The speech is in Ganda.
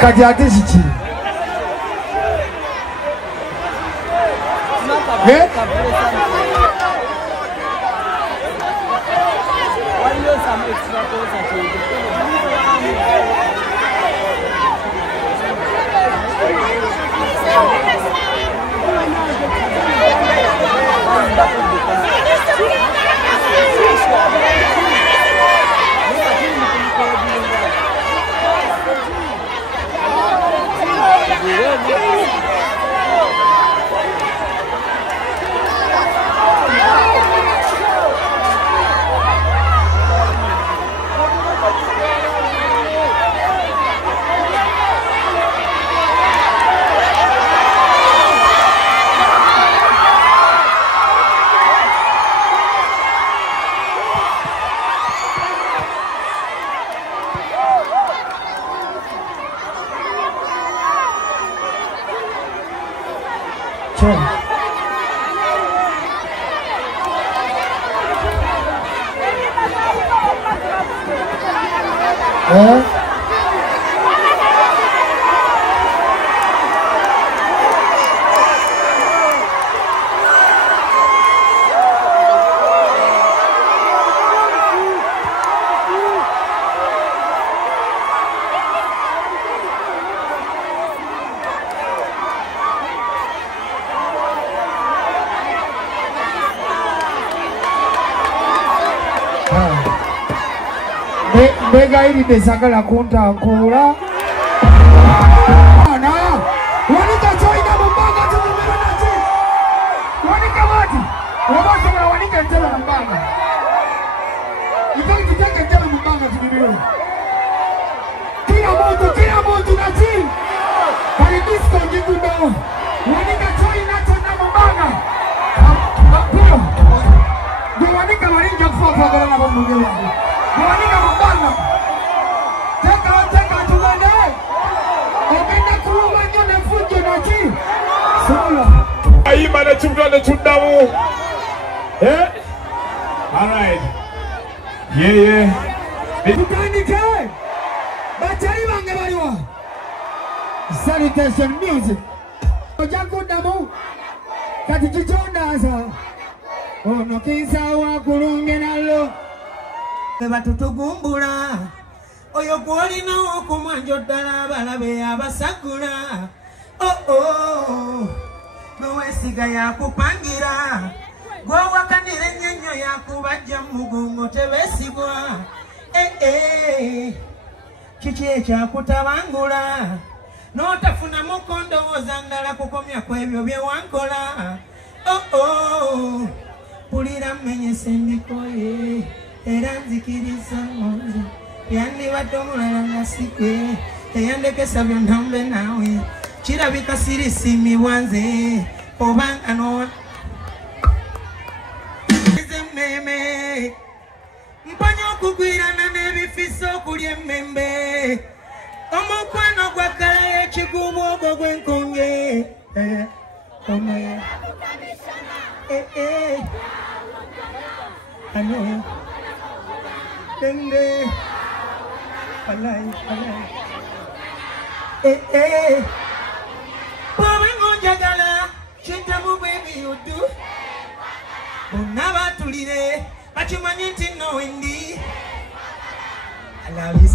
kati ate kiki Mbega ili desagala kuntankula ana wanika choina mbanga tumumira nati wanika wati wabaso mwana wanika ntela mbanga ipaki tutake ntela mbanga tumumira kila moto nati kari disco njikundo wanika choina tena mbanga mapiro ndo wanika warinja kufafa gara na mbungela wanika mbanga Teka tugane. Okenda kuuma nyone fujo nati. Solo. Aima na chumdane chundamu. All right. Yeah. Tukandike. Bachari bange baliwa. Salutation music. Ojangu damu. Kati kichonda sa. Ono kisa wa kulunge nalo. Teba tutugumbula. Oyo kwali na okumwanjo ddala balabe abasagula nowesiga yakupangira gwowakanira ennyo yakubajja mugongo tebesigwa kiki ekyakutabangula n'otafuna mukondowooza ndala kukomya kwebyo byewankola pulira mmenyesa emikoye era nzikiriza ngonzi Yandi batomulala nasike eyandekesa byonna mbe nawe kirabika sirisi bwanze obanga no meme mpanya okugwirana n'ebifiso okulya emmembe omukwano gwaggalayo ekigubu ogwo gw'enkonge ano dende Palai. Pomengo jagala, chintamu baby you do. Unaba tulire, but you managed to know Indy. I love you.